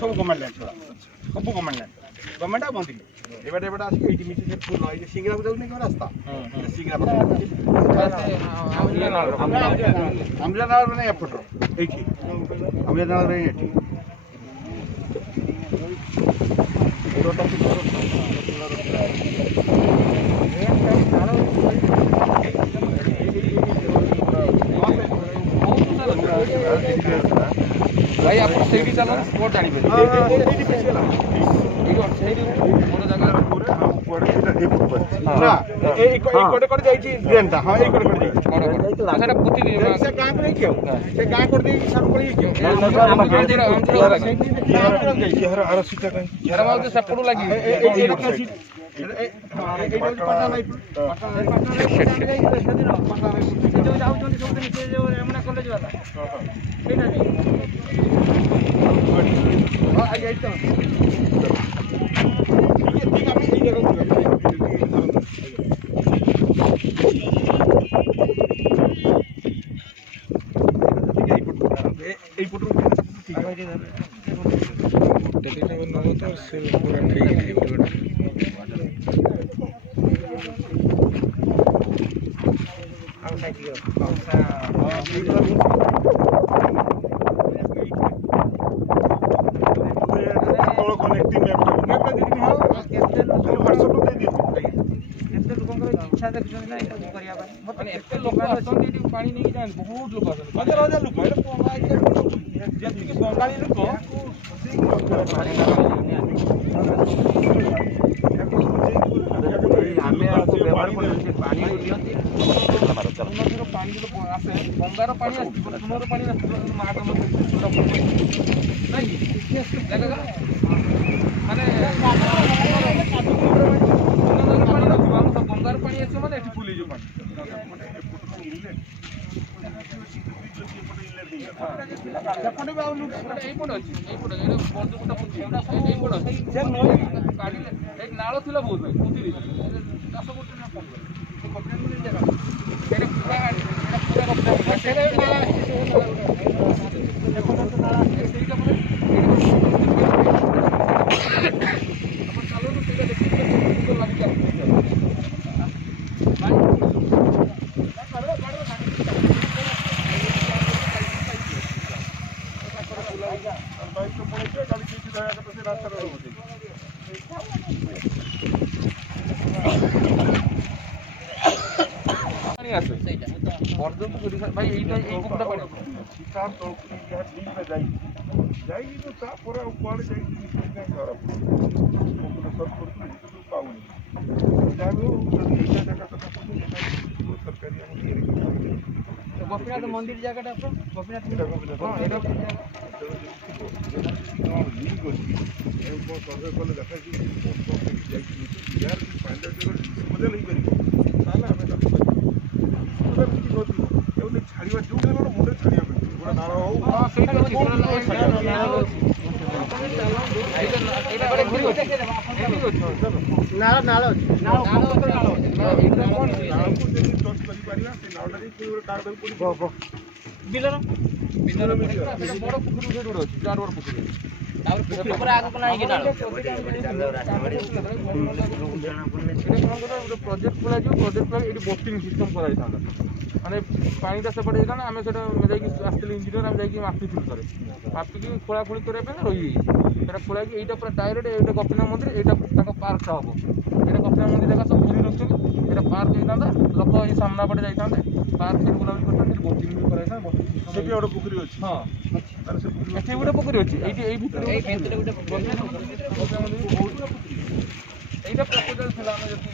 सब government land सब government land government आ बंदी एबार एबार आसी एटी मिसे से फुल नय सिंगरा को जाउनी के रास्ता सिंगरा आमला नाल माने एफोट एठी आमला नाल रे एठी रोटा भाई आप सेठी चलन स्पॉट जानि पे सेठी पिछला इको सेठी मोर जगह पूरे हम पड़े एटा ए फुट ना ए कोडे कोडे जाईची ड्रेन ता हां ए कोडे कोडे जाईची सेटा पुती दे से गां को नहीं क्यों से गां कोड दे सब पड़ी क्यों हम आर सीटा कहीं यार माल तो सपड़ू लगी ए हां ए पटना नहीं पटना जो जाऊ जो सब दिन से जो हमना कॉलेज वाला सेटा नहीं हां आई आई तो ठीक है मैं ये जगह এই ফটো ঠিক আছে টেলিগ্রাম নগদ তো সে পুরো ঠিক আছে ভিডিওটা আর সাইড দিও পাউসা তোলো কানেক্টিং ম্যাপটা দিদি হাও কেতে WhatsApp তে দিও केते लोकंकर इच्छा देखछन ना एटा करिया बानी माने एते लोक असन एटी पानी नहीं जान बहुत लोक असन हजार हजार लोक एटा पंगा जति के बंगाली लोक हमें आपको व्यवहार पर पानी दियंती सुनर पानी तो आसे बंगार पानी आसी सुनर पानी महागम नहीं देखा माने बंगार पानी आसे माने एठी फुली जो पानी जपटे बा लोक एई पड अछि एई पड एटा बंदुकटा पुछि एई पड अछि से नई काढिले एक नाळ थिला बहुत भाई पुति दी 10 फुट ना कम तो कपड़ा मिल जागा एटा पूरा कपड़ा सेरे नाळ देखो तो नाळ सेई का अपन चालो तो सेटा देखि तो लागि जा भाई बाइक तो पड़े गाड़ी की जगह का से रास्ता रोड होती नहीं आसे बर्दम को भाई एटा ए कुटा पड़े किसान तो या दिन पे जाई तो ता पूरा ऊपर जाई नहीं खराब को सब करते तो पाऊनी जानो एटा जगह तो सरकारी गोपीनाथ मंदिर जगह गोपीनाथ हां एटा सर्वे कले देखा यार फाइंड मजा नहीं करी छाड़ा जो मुंडे छाड़ा गोटे नाल बिलर बिलर बड़ पुकुरी बड़ अच्छी चार बड़ पुकुरी प्रोजेक्ट खोल प्रोजेक्ट ये बोटिंग सिस्टम कर माने पानीटा सेपटे जाता आम से आसते इंजीनियर आम जापी थे मापिकी खोलाखोली करने रही खोला यहाँ पूरा डायरेक्ट ये गोपीनाथ मंदिर यहाँ पार्क हम ये गोपीनाथ मंदिर जगह सब घूरी रखते ये पार्क होता लोक ये सामना पटे जाते पार्क से बुलाबुली करते बोटिंग भी कराई गोटे पोखरी अच्छी हाँ ये गोटे पोखरी अच्छी ये प्रपोजल